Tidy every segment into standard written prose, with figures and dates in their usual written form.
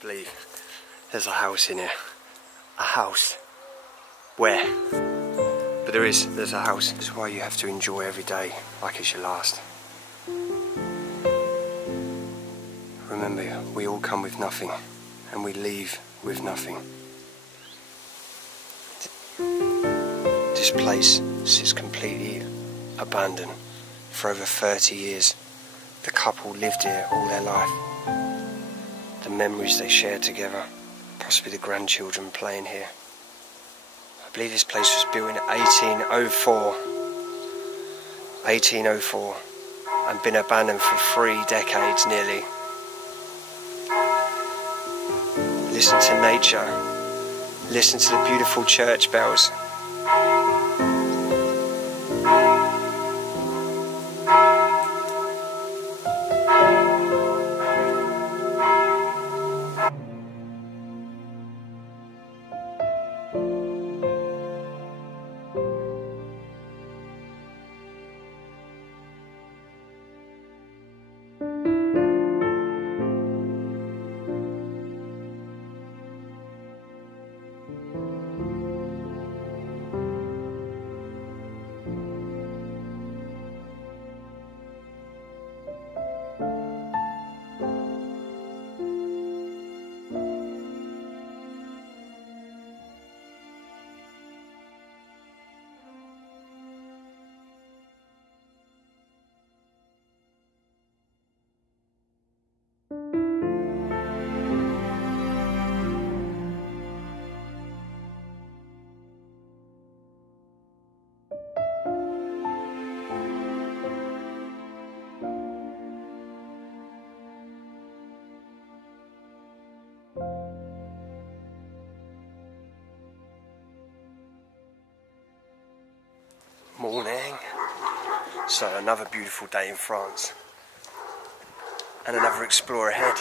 believe there's a house in here. A house. Where? But there's a house. This is why you have to enjoy every day like it's your last. Remember, we all come with nothing and we leave with nothing. This place sits completely abandoned for over 30 years. The couple lived here all their life. The memories they shared together, possibly the grandchildren playing here. I believe this place was built in 1804. 1804, and been abandoned for 3 decades nearly. Listen to nature. Listen to the beautiful church bells. Morning. So another beautiful day in France. And another explorer ahead.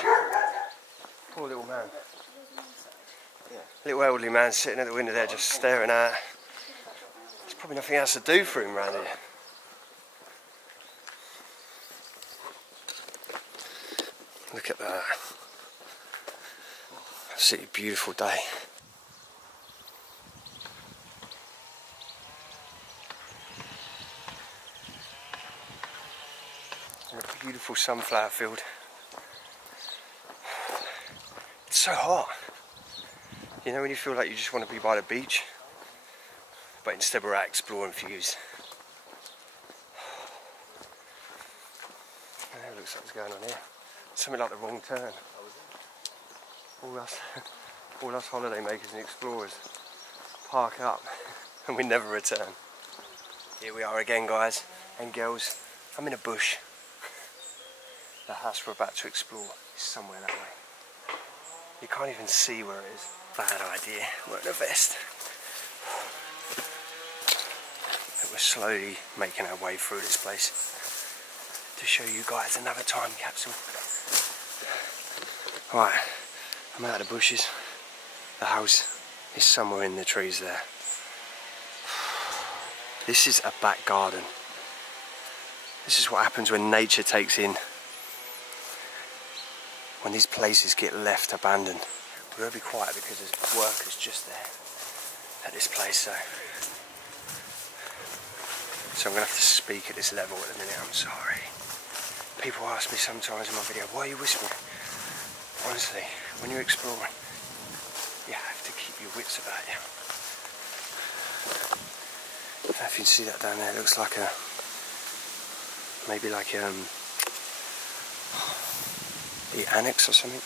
Poor little man. Little elderly man sitting at the window there just staring out. There's probably nothing else to do for him around here. Look at that. Absolutely beautiful day. A beautiful sunflower field. It's so hot. You know when you feel like you just want to be by the beach, but instead we're out exploring views. It looks like what's going on here. Something like the wrong turn. All us holiday makers and explorers park up and we never return. Here we are again, guys and girls. I'm in a bush. The house we're about to explore is somewhere that way. You can't even see where it is. Bad idea, wearing a vest. But we're slowly making our way through this place to show you guys another time capsule. Right, I'm out of the bushes. The house is somewhere in the trees there. This is a back garden. This is what happens when nature takes in. When these places get left abandoned. We're going to be quiet because there's workers just there at this place, so I'm going to have to speak at this level at the minute. I'm sorry. People ask me sometimes in my video, why are you whispering? Honestly, when you're exploring, you have to keep your wits about you. I don't know if you can see that down there. It looks like a, maybe like the annex or something.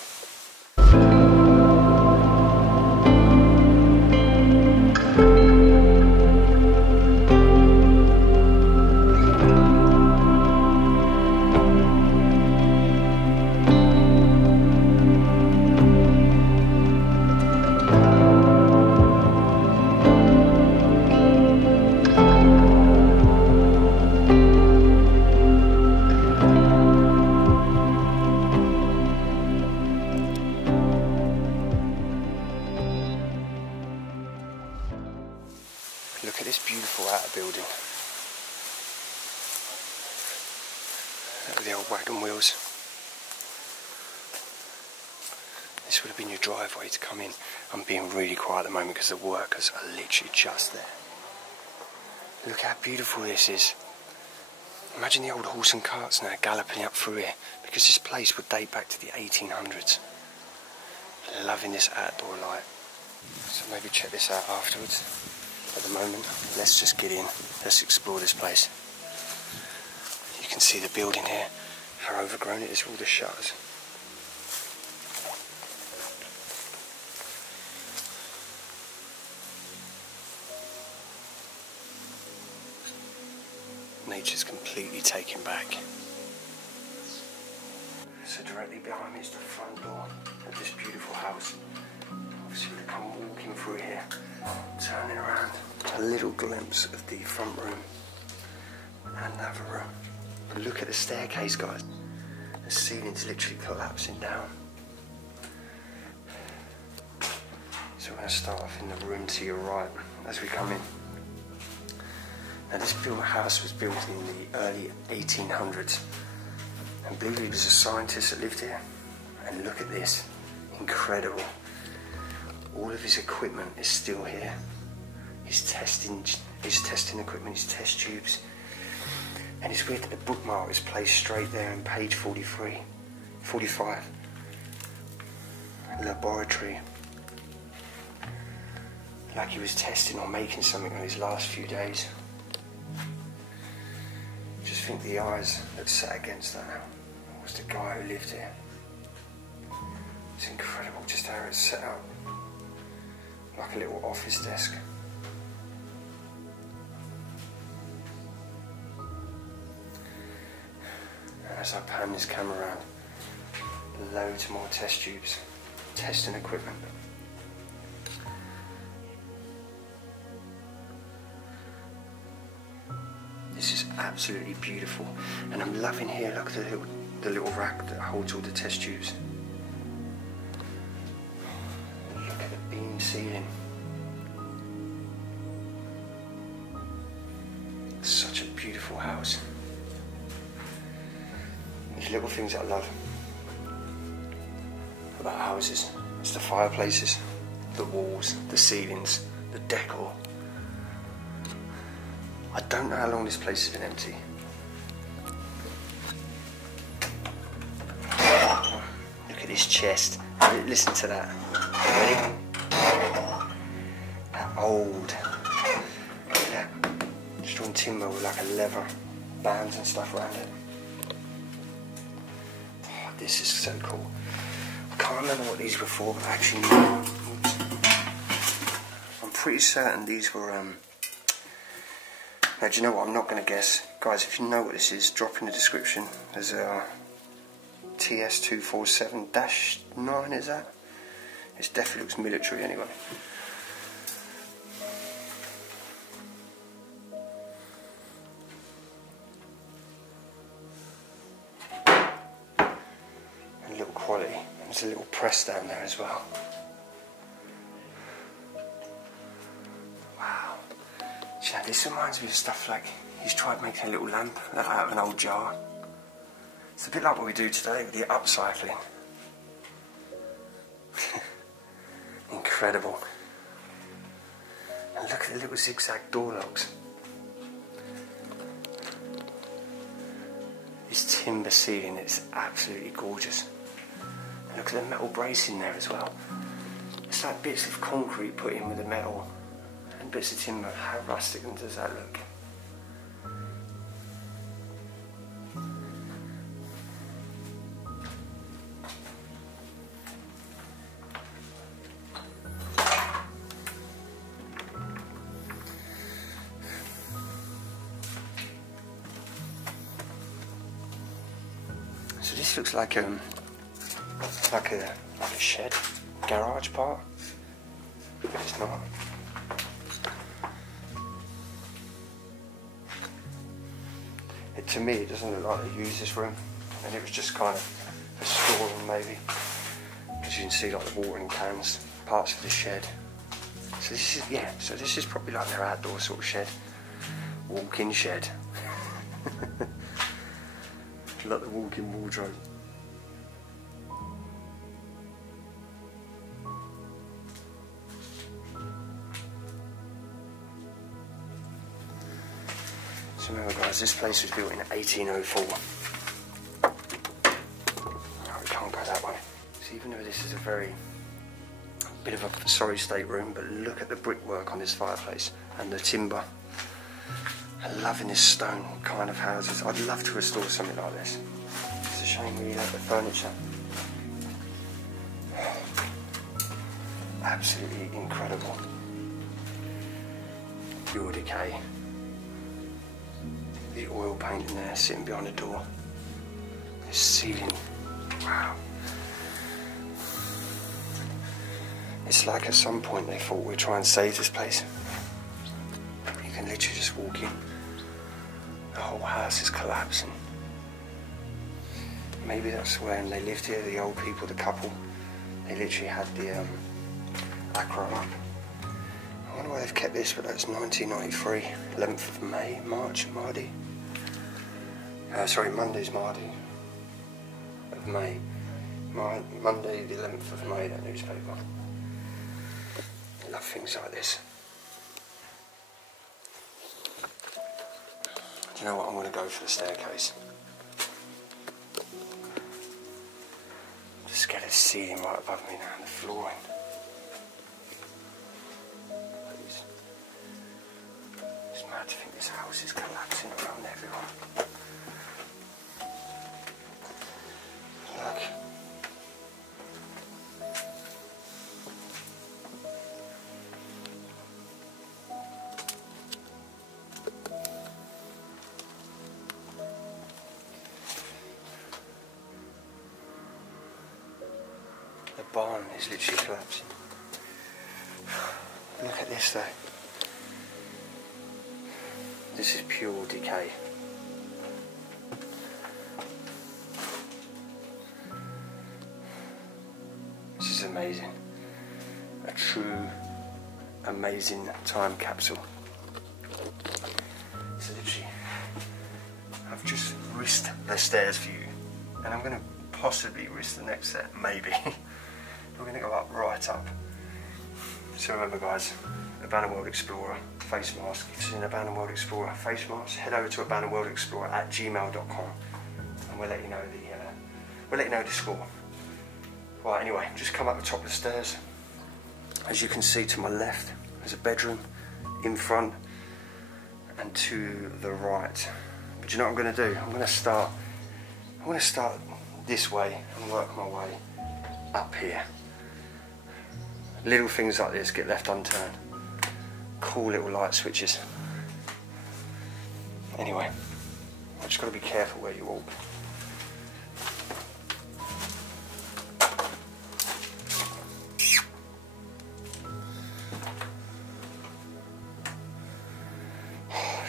Look at this beautiful outer building. Look at the old wagon wheels. This would have been your driveway to come in. I'm being really quiet at the moment because the workers are literally just there. Look how beautiful this is. Imagine the old horse and carts now galloping up through here, because this place would date back to the 1800s. Loving this outdoor light. So maybe check this out afterwards. At the moment, let's just get in. Let's explore this place. You can see the building here, how overgrown it is with all the shutters. Nature's completely taken back. So directly behind me is the front door of this beautiful house. Obviously we come walking through here, turning around, a little glimpse of the front room and another room. But look at the staircase, guys. The ceiling's literally collapsing down. So we're going to start off in the room to your right as we come in. Now this house was built in the early 1800s, and I believe he was a scientist that lived here. And look at this, incredible. All of his equipment is still here. His testing equipment, his test tubes. And it's weird that the bookmark is placed straight there on page 45. Laboratory. Like he was testing or making something on his last few days. Just think the eyes that sat against that was the guy who lived here. It's incredible just how it's set up. Like a little office desk. And as I pan this camera around, loads more test tubes, testing equipment. This is absolutely beautiful, and I'm loving here. Look at the little rack that holds all the test tubes. Look at the beam ceiling. Such a beautiful house. These little things I love about houses. It's the fireplaces, the walls, the ceilings, the decor. I don't know how long this place has been empty. Look at this chest. Listen to that. Ready? That old. Look at that. Strong timber with like a leather bands and stuff around it. Oh, this is so cool. I can't remember what these were for, but actually, oops. I'm pretty certain these were. Now, do you know what? I'm not going to guess. Guys, if you know what this is, drop in the description. There's a TS247-9, is that? It definitely looks military anyway. And a little quality. There's a little press down there as well. Yeah, this reminds me of stuff like he's tried making a little lamp out of an old jar. It's a bit like what we do today with the upcycling. Incredible. And look at the little zigzag door locks. This timber ceiling is absolutely gorgeous. And look at the metal bracing there as well. It's like bits of concrete put in with the metal. Bits of timber. How rustic does that look? So this looks like a shed, garage part, but it's not. To me, it doesn't look like they used this room, and it was just kind of a storeroom maybe, because you can see like the watering cans, parts of the shed. So this is, yeah, so this is probably like their outdoor sort of shed, walk-in shed. Like the walk-in wardrobe. So remember guys, this place was built in 1804. Oh, we can't go that way. So even though this is a bit of a sorry state room, but look at the brickwork on this fireplace and the timber. I'm loving this stone kind of houses. I'd love to restore something like this. It's a shame we have the furniture. Absolutely incredible. Pure decay. The oil paint in there sitting behind the door. This ceiling, wow. It's like at some point they thought we'd try and save this place. You can literally just walk in. The whole house is collapsing. Maybe that's when they lived here, the old people, the couple. They literally had the acro up. I wonder why they've kept this, but that's 1993, 11th of May, March, Mardi. Sorry, Monday's Mardi of May. Monday the 11th of May, that newspaper. I love things like this. Do you know what, I'm going to go for the staircase. Just get a ceiling right above me now, and the flooring. It's mad to think this house is collapsing around everyone. Look. The barn is literally collapsing. Look at this though. This is pure decay. This is amazing. A true amazing time capsule. So literally, I've just risked the stairs for you, and I'm going to possibly risk the next set, maybe. We're going to go up, right up. So remember guys, Abandoned World Explorer face mask. If it's an Abandoned World Explorer face mask, head over to abandonedworldexplorer@gmail.com and we'll let you know the score. Right, anyway, just come up the top of the stairs. As you can see to my left, there's a bedroom in front and to the right. But you know what I'm going to do? I'm going to start this way and work my way up here. Little things like this get left unturned. Cool little light switches. Anyway, I've just got to be careful where you walk.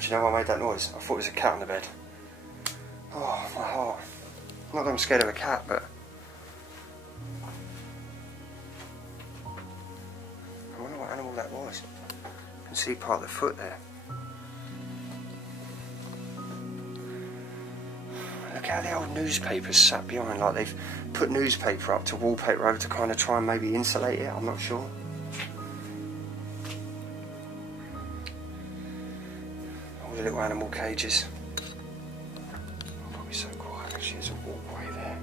Do you know why I made that noise? I thought it was a cat on the bed. Oh, my heart. Not that I'm scared of a cat, but I wonder what animal that was. You can see part of the foot there. Look how the old newspapers sat behind, like they've put newspaper up to wallpaper over to kind of try and maybe insulate it, I'm not sure. All the little animal cages. Probably so quiet, actually there's a walkway there.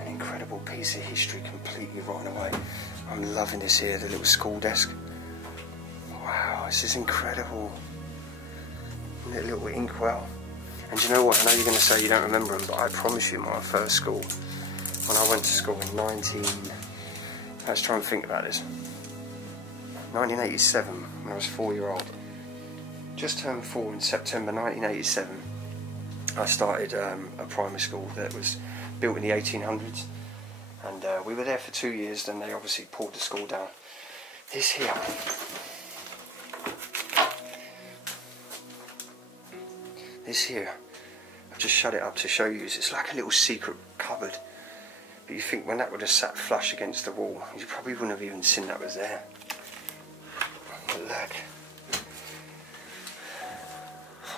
An incredible piece of history completely rotten away. I'm loving this here, the little school desk. Wow, this is incredible. And a little inkwell. And do you know what, I know you're going to say you don't remember them, but I promise you my first school, when I went to school in let's try and think about this. 1987, when I was 4-year-old. Just turned 4 in September 1987. I started a primary school that was built in the 1800s. And we were there for 2 years, then they obviously pulled the school down. This here. I've just shut it up to show you. It's like a little secret cupboard. But you think when that would have sat flush against the wall, you probably wouldn't have even seen that was there. But look.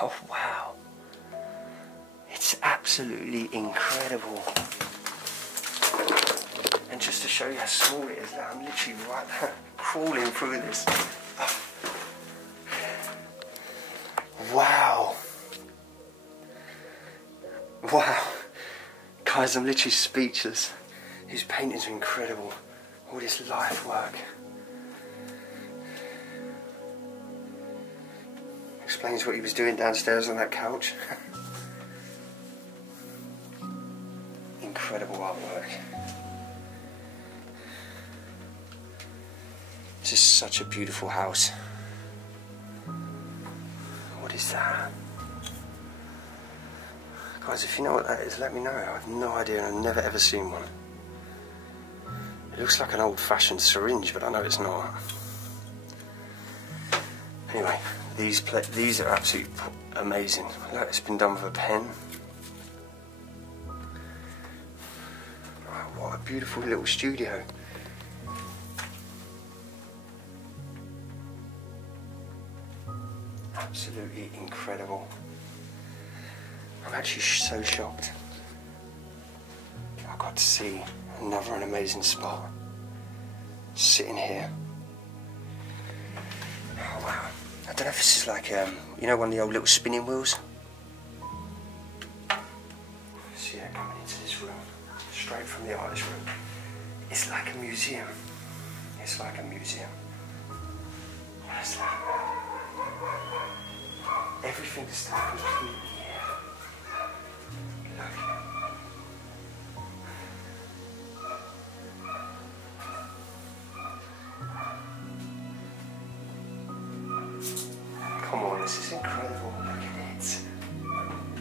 Oh wow. It's absolutely incredible. And just to show you how small it is, I'm literally right there, crawling through this. Wow. Wow. Guys, I'm literally speechless. His paintings are incredible. All this life work. Explains what he was doing downstairs on that couch. Incredible artwork. Just such a beautiful house. What is that? Guys, if you know what that is, let me know. I have no idea and I've never ever seen one. It looks like an old-fashioned syringe, but I know it's not. Anyway, these are absolutely amazing. Look, it's been done with a pen. Oh, what a beautiful little studio. Absolutely incredible. I'm actually so shocked. I got to see another amazing spot. Sitting here. Oh wow. I don't know if this is like, you know, one of the old little spinning wheels? So yeah, coming into this room, straight from the artist room. It's like a museum. It's like a museum. What is that? Everything's still completely here. Look. Come on, this is incredible. Look at it. I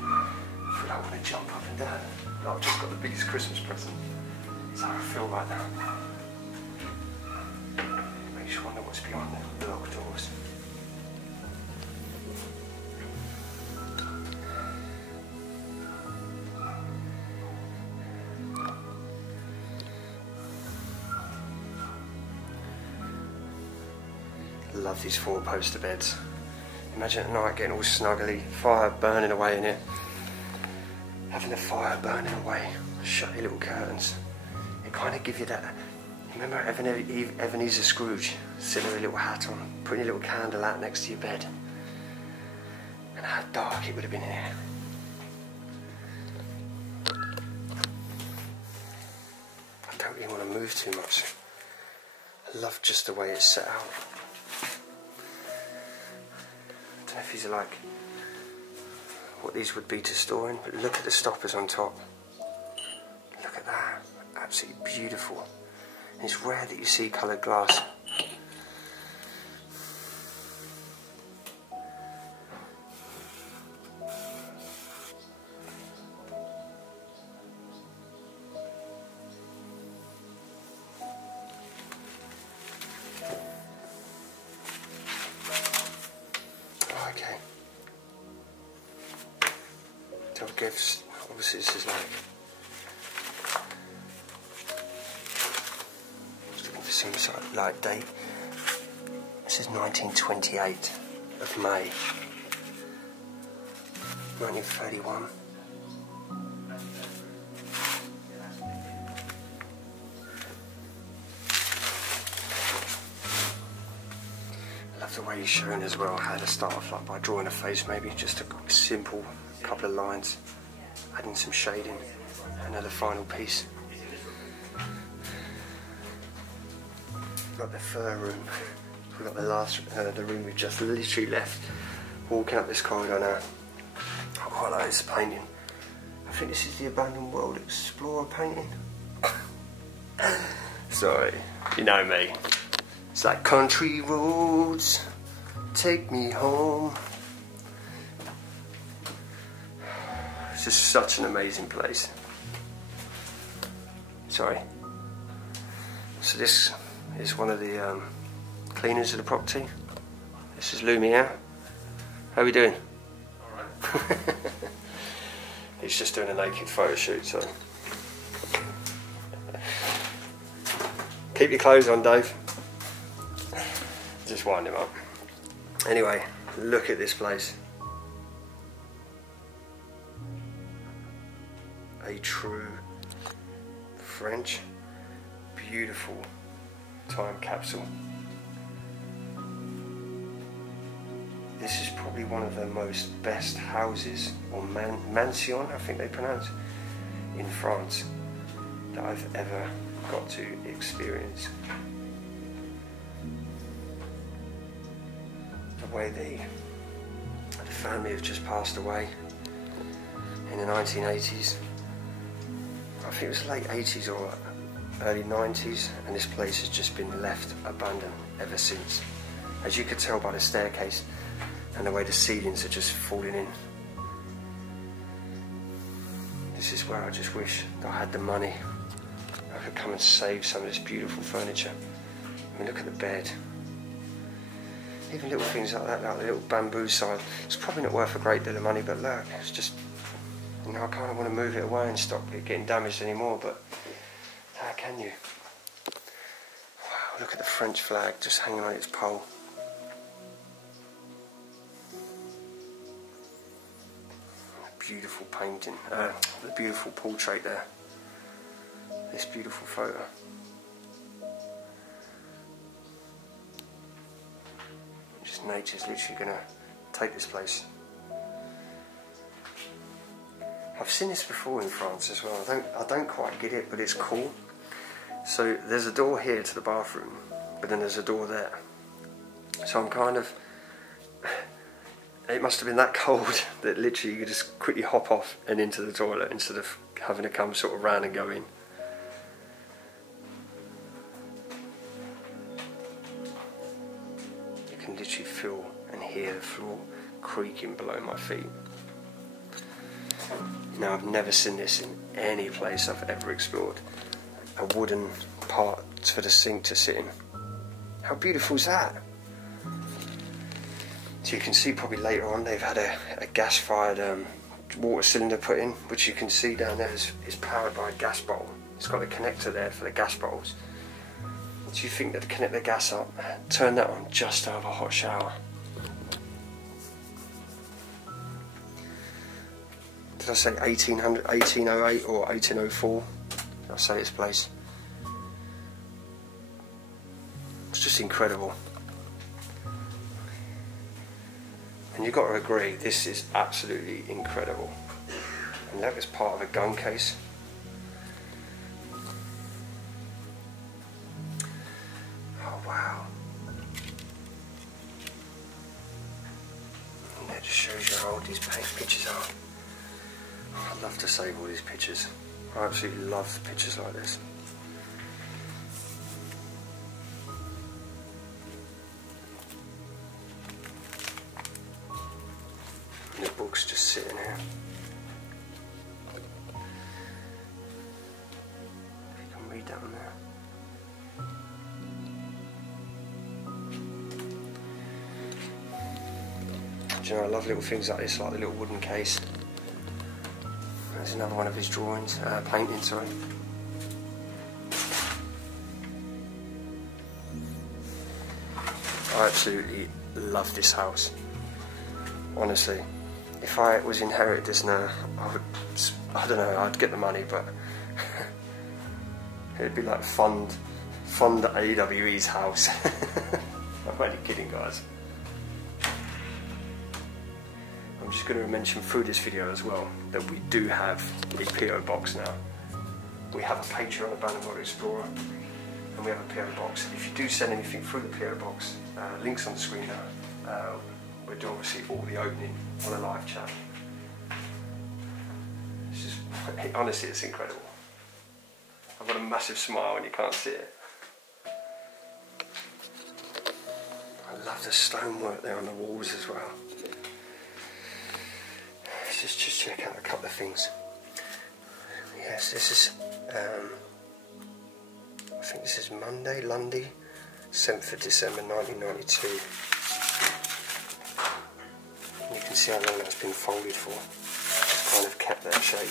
feel like I want to jump up and down. I've just got the biggest Christmas present. That's how I feel right now. Makes you wonder what's behind the locked doors. Love these 4-poster beds. Imagine at night getting all snuggly, fire burning away in it. Having the fire burning away, shut your little curtains. It kind of gives you that. Remember Ebenezer Scrooge sitting with a little hat on, putting a little candle out next to your bed, and how dark it would have been in here. I don't really want to move too much. I love just the way it's set out. I don't know if these are like what these would be to store in, but look at the stoppers on top. Look at that, absolutely beautiful. And it's rare that you see coloured glass. Okay. Tell gifts. Obviously, this is like. Just looking for some sort of like date. This is 1928 of May, 1931. The way he's shown as well how to start off, like by drawing a face, maybe just a simple couple of lines, adding some shading, another final piece. We've got the fur room, we've got the room we've just literally left. Walking up this corridor now. I quite like this painting. I think this is the Abandoned World Explorer painting. Sorry, you know me. It's like country roads, take me home. It's just such an amazing place. Sorry. So this is one of the cleaners of the property. This is Lumiere. How are we doing? Alright. He's just doing a naked photo shoot, so. Keep your clothes on, Dave. Just wind him up. Anyway, look at this place. A true French, beautiful time capsule. This is probably probably one of the most best houses, or mansion, I think they pronounce, in France that I've ever got to experience. The way the family have just passed away in the 1980s. I think it was late 80s or early 90s, and this place has just been left abandoned ever since. As you could tell by the staircase and the way the ceilings are just falling in. This is where I just wish that I had the money. I could come and save some of this beautiful furniture. I mean, look at the bed. Even little things like that, like the little bamboo side. It's probably not worth a great deal of money, but look, it's just, you know, I kind of want to move it away and stop it getting damaged anymore, but how can you? Wow, look at the French flag just hanging on its pole. Beautiful painting, the beautiful portrait there, this beautiful photo. Just nature's literally going to take this place. I've seen this before in France as well. I don't quite get it, but it's cool. So there's a door here to the bathroom, but then there's a door there. So I'm kind of, it must have been that cold that literally you could just quickly hop off and into the toilet instead of having to come sort of round and go in. You can literally feel and hear the floor creaking below my feet. Now, I've never seen this in any place I've ever explored. A wooden part for the sink to sit in. How beautiful is that? So you can see probably later on they've had a gas-fired water cylinder put in, which you can see down there is powered by a gas bowl. It's got a connector there for the gas bowls. So you think that to connect the gas up, turn that on just to have a hot shower. Did I say 1800, 1808 or 1804? Did I say this place? It's just incredible. And you've got to agree, this is absolutely incredible. And that was part of a gun case. Oh wow. And that just shows you how old these pictures are. I'd love to save all these pictures. I absolutely love pictures like this. And the book's just sitting here. You can read that on there. Do you know, I love little things like this, like the little wooden case. There's another one of his drawings, paintings, sorry. I absolutely love this house. Honestly, if I was inherited this now, I don't know, I'd get the money, but it'd be like fund AWE's house. I'm only kidding, guys. I'm just going to mention through this video as well that we do have a PO box now. We have a Patreon, Abandoned World Explorer, and we have a PO box. If you do send anything through the PO box, links on the screen now. We do obviously all the opening on a live chat. It's just, honestly, it's incredible. I've got a massive smile and you can't see it. I love the stonework there on the walls as well. Let's just check out a couple of things. Yes, this is, I think this is Monday, 7th of December 1992. And you can see how long that's been folded for. It's kind of kept that shape.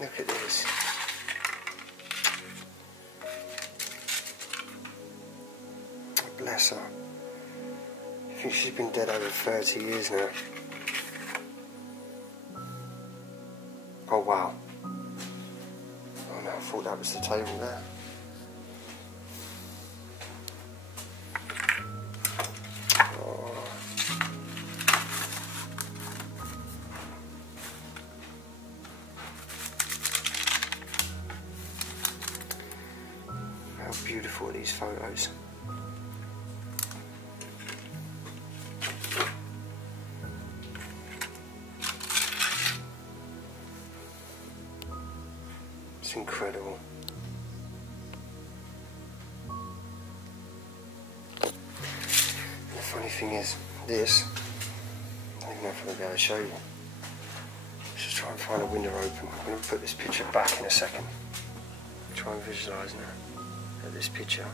Look at this. Bless her. I think she's been dead over 30 years now. wow. Oh no, I thought that was the table there. Oh. How beautiful are these photos. It's incredible. And the funny thing is, this, I don't even know if I'm going to be able to show you. Let's just try and find a window open. I'm going to put this picture back in a second. Try and visualise now that this picture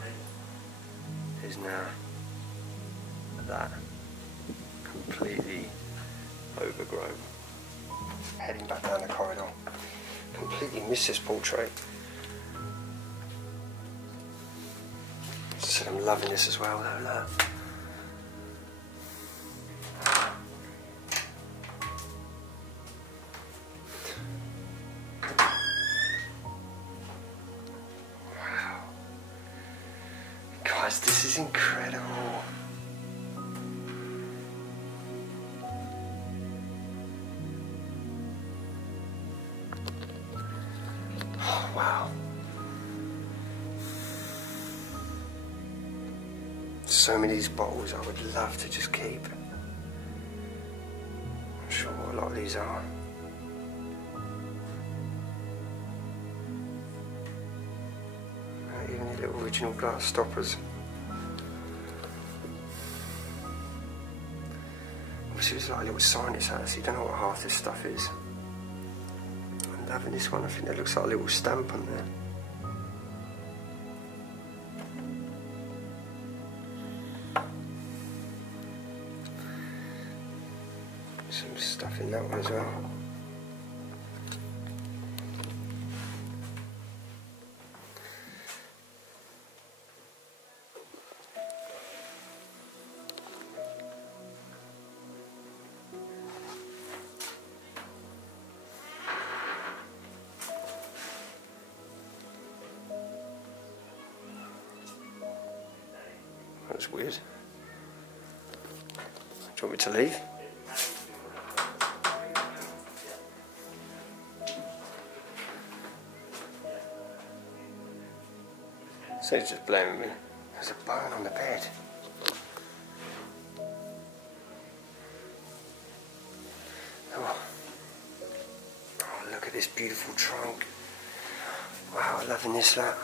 is now that completely overgrown. Heading back down the corridor. Completely missed this portrait. As I said, I'm loving this as well. Look. Wow. Guys, this is incredible. Wow. So many of these bottles I would love to just keep. I'm sure what a lot of these are. Even the little original glass stoppers. Obviously it's like a little scientist hat, so you don't know what half this stuff is. I'm loving this one. I think that looks like a little stamp on there. Some stuff in that one as well. That's weird. Do you want me to leave? So he's just blaming me. There's a bone on the bed. Oh, look at this beautiful trunk. Wow, I'm loving this, look.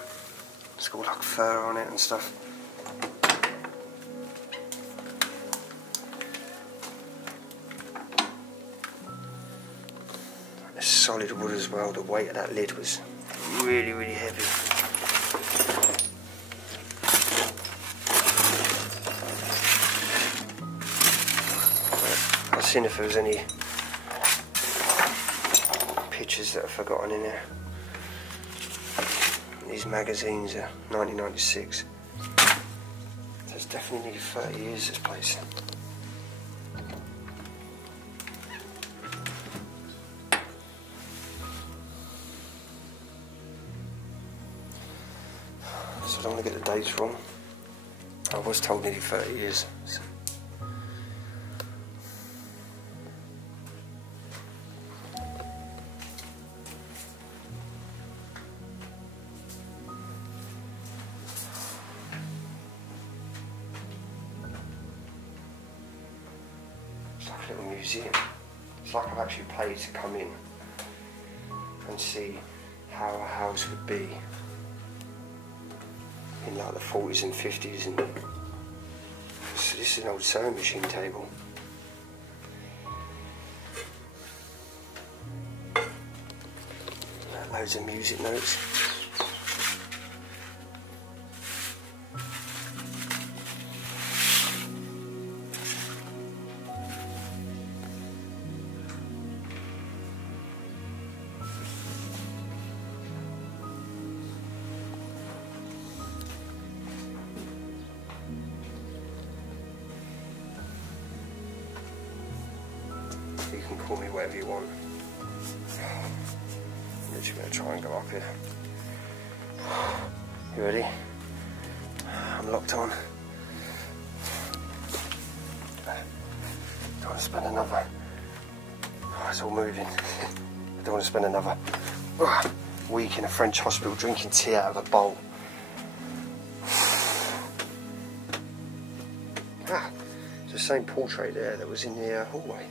It's got like fur on it and stuff. It's solid wood as well. The weight of that lid was really, really heavy. I've seen if there was any pictures that I've forgotten in there. These magazines are 1996. So it's definitely nearly 30 years, this place. So I don't want to get the dates wrong. I was told nearly 30 years. So. It's like a little museum. It's like I've actually paid to come in and see how a house would be in like the 40s and 50s, and so this is an old sewing machine table. Loads of music notes. You can call me whatever you want. actually going to try and go up here. You ready? I'm locked on. Don't want to spend another... Oh, it's all moving. I don't want to spend another week in a French hospital drinking tea out of a bowl. It's the same portrait there that was in the hallway.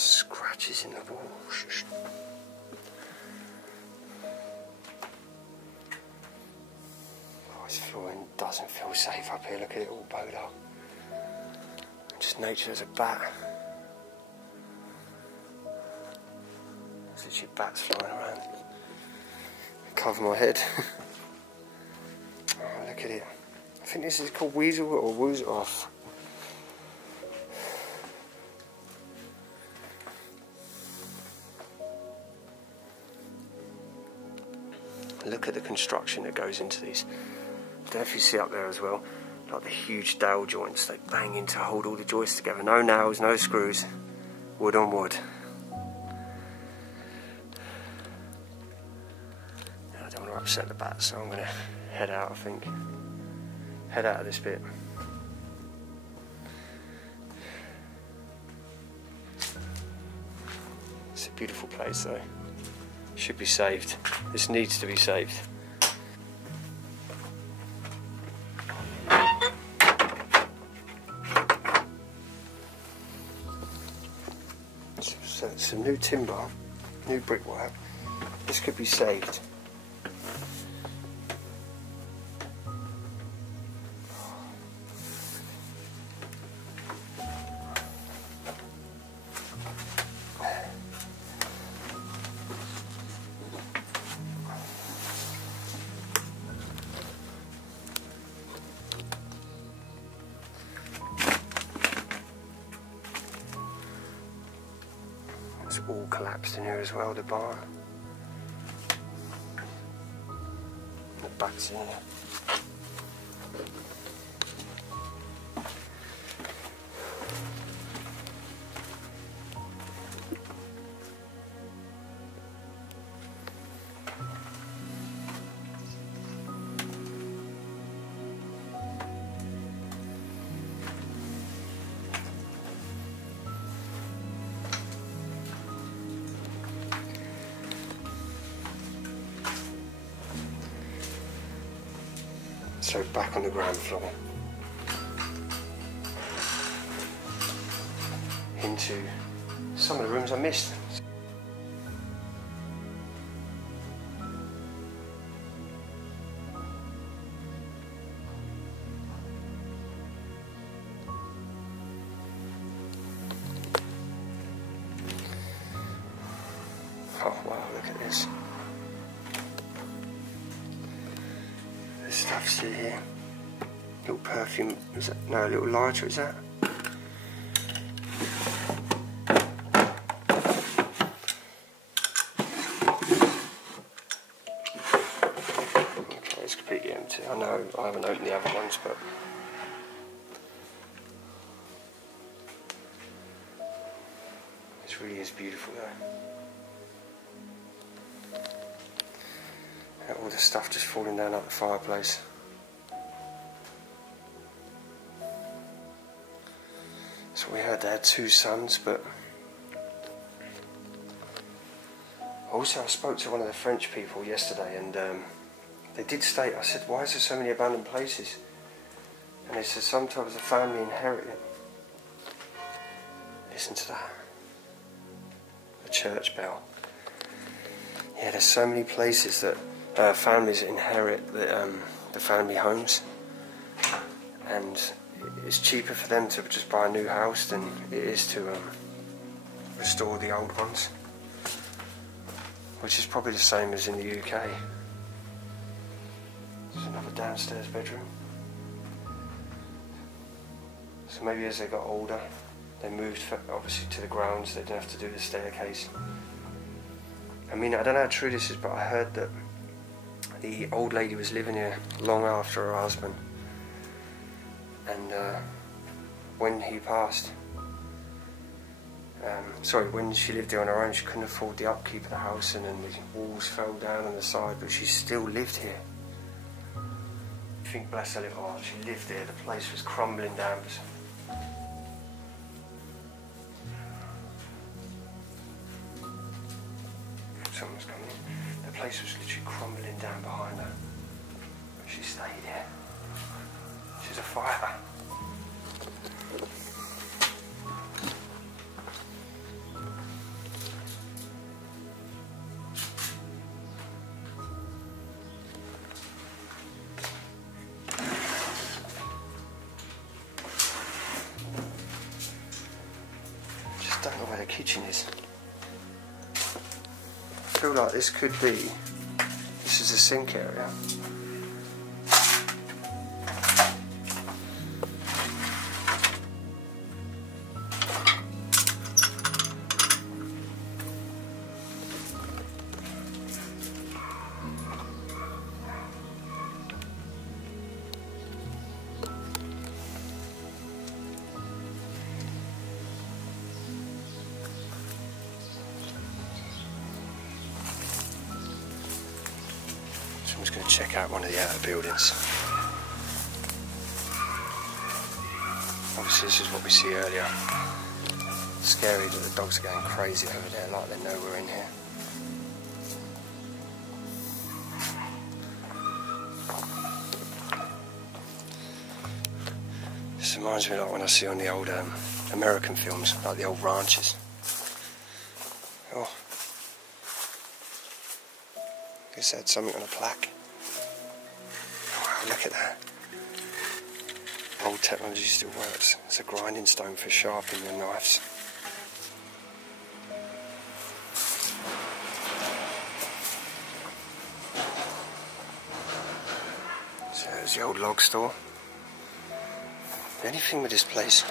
Scratches in the wall. Oh, this flooring doesn't feel safe up here. Look at it all bowed up. Just nature as a bat. There's literally bats flying around. Cover my head. Oh, look at it. I think this is called weasel or woozle. Oh, look at the construction that goes into these. I don't know if you see up there as well, like the huge dowel joints they bang in to hold all the joists together. No nails, no screws, wood on wood. I don't want to upset the bats, so I'm going to head out, I think. Head out of this bit. It's a beautiful place though. Should be saved. This needs to be saved. So some new timber, new brickwork. This could be saved. It's all collapsed in here as well, the barn. The back's in here. So back on the ground floor into some of the rooms I missed. Oh wow, look at this. The stuff's in here. Little perfume, is that? No, a little lighter, is that? Okay, it's completely empty. I know I haven't opened the other ones, but this really is beautiful though. All the stuff just falling down at the fireplace. So we heard they had 2 sons, but also I spoke to one of the French people yesterday, and they did state, I said, why is there so many abandoned places? And they said sometimes the family inherit it. Listen to that. The church bell. Yeah, there's so many places that families inherit the family homes, and it's cheaper for them to just buy a new house than it is to restore the old ones, which is probably the same as in the UK. There's another downstairs bedroom. So maybe as they got older, They moved obviously to the grounds, they didn't have to do the staircase. I mean, I don't know how true this is, but I heard that the old lady was living here long after her husband, and when he passed, when she lived there on her own, she couldn't afford the upkeep of the house, and then the walls fell down on the side, but she still lived here. I think, bless her little heart, she lived there. The place was crumbling down. Someone's coming in. The place was literally crumbling down behind her. But she stayed here. She's a fighter. Just don't know where the kitchen is. I feel like this could be, this is a sink area. I'm just going to check out one of the outer buildings. Obviously this is what we see earlier. Scary that the dogs are going crazy over there, like they know we're in here. This reminds me like when I see on the old American films, like the old ranches. Oh. I guess they had something on a plaque. Wow, look at that. Old technology still works. It's a grinding stone for sharpening your knives. So there's the old log store. The only thing with this place,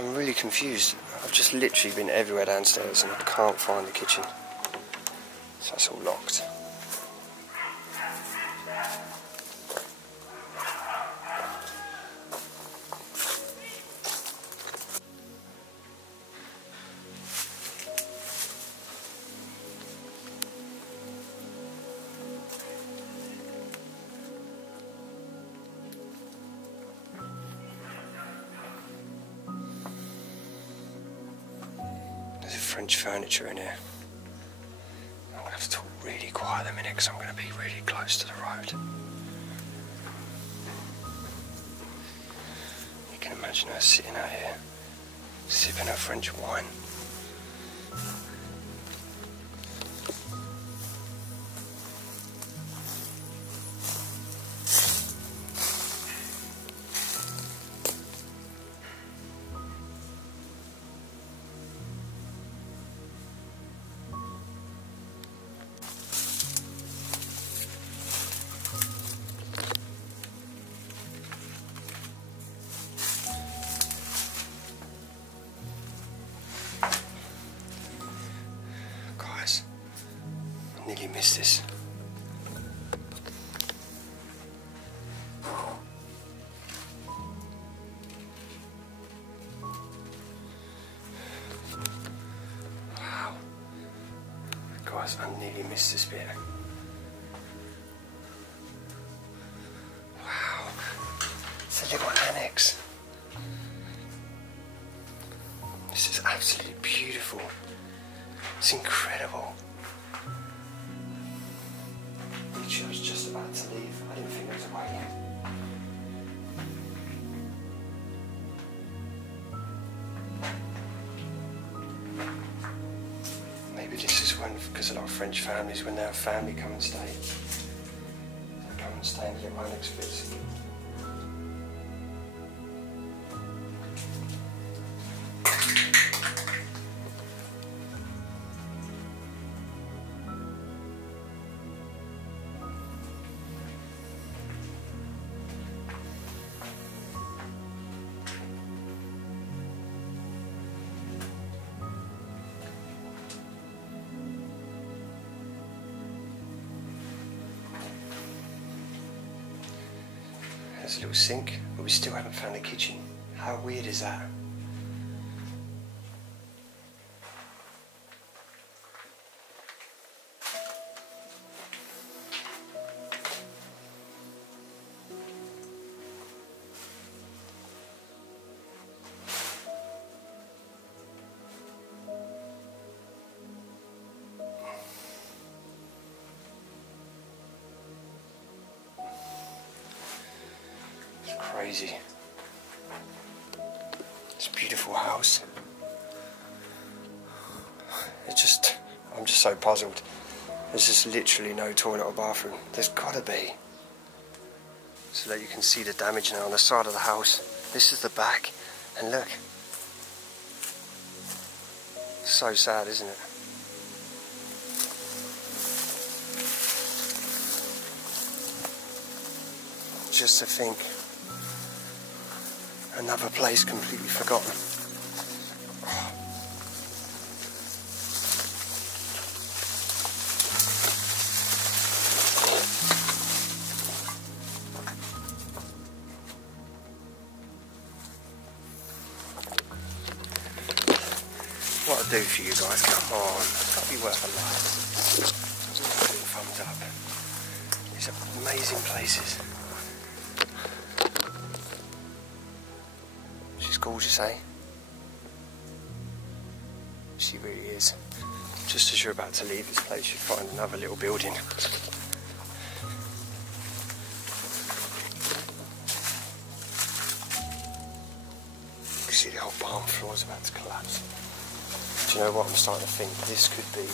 I'm really confused. I've just literally been everywhere downstairs and I can't find the kitchen. So it's all locked. There's French furniture in here. I'm going to have to talk really quiet a minute because I'm going to be really close to the road. You can imagine her sitting out here, sipping her French wine. Nearly missed this. Wow. Guys, I nearly missed this bit. Wow. It's a little annex. This is absolutely beautiful. It's incredible. I was just about to leave. I didn't think there was a way in. Maybe this is when, because a lot of French families, when they have family come and stay, they come and stay in little annex bits. There's a little sink, but we still haven't found a kitchen. How weird is that? Crazy. It's a beautiful house. I'm just so puzzled. There's just literally no toilet or bathroom. There's gotta be. So that you can see the damage now on the side of the house. This is the back, and look. So sad, isn't it? Just to think. Another place completely forgotten. What I'll do for you guys, come on, it's got to be worth a like. Thumbs up. These are amazing places. She's gorgeous, eh? She really is. Just as you're about to leave this place, you find another little building. You see the whole barn floor is about to collapse. Do you know what? I'm starting to think this could be.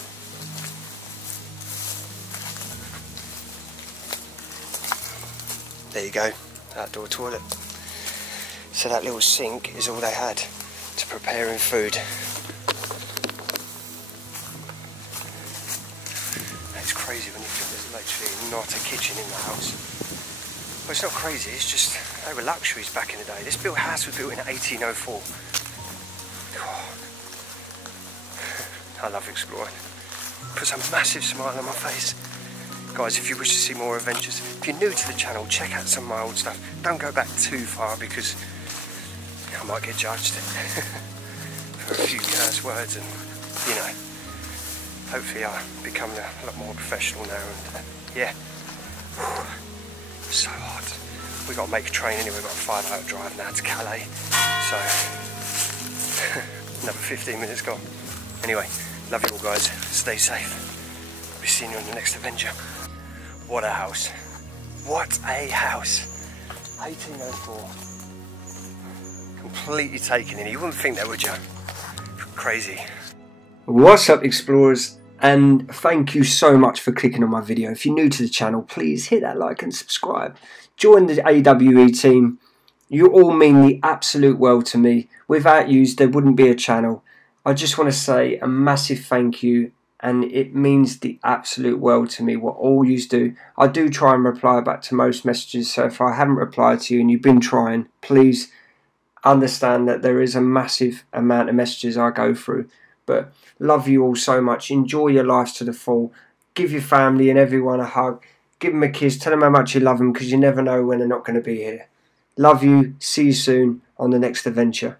There you go, outdoor toilet. So that little sink is all they had to preparing food. It's crazy when you think there's literally not a kitchen in the house. Well, it's not crazy, it's just they were luxuries back in the day. This house was built in 1804. I love exploring. Puts a massive smile on my face. Guys, if you wish to see more adventures, if you're new to the channel, check out some of my old stuff. Don't go back too far because I might get judged for a few curse words, and you know, hopefully I'm becoming a lot more professional now. And yeah, so hot. We got to make a train anyway. We've got a 5-hour drive now to Calais, so another 15 minutes gone. Anyway, love you all, guys. Stay safe. Be seeing you on the next adventure. What a house! What a house! 1804. Completely taken in. You wouldn't think that, would you? Crazy. What's up, explorers, and thank you so much for clicking on my video. If you're new to the channel, please hit that like and subscribe. Join the AWE team. You all mean the absolute world to me. Without you, there wouldn't be a channel. I just want to say a massive thank you, and it means the absolute world to me what all you do. I do try and reply back to most messages, so if I haven't replied to you and you've been trying, please understand that there is a massive amount of messages I go through. But love you all so much. Enjoy your lives to the full. Give your family and everyone a hug. Give them a kiss. Tell them how much you love them, because you never know when they're not going to be here. Love you. See you soon on the next adventure.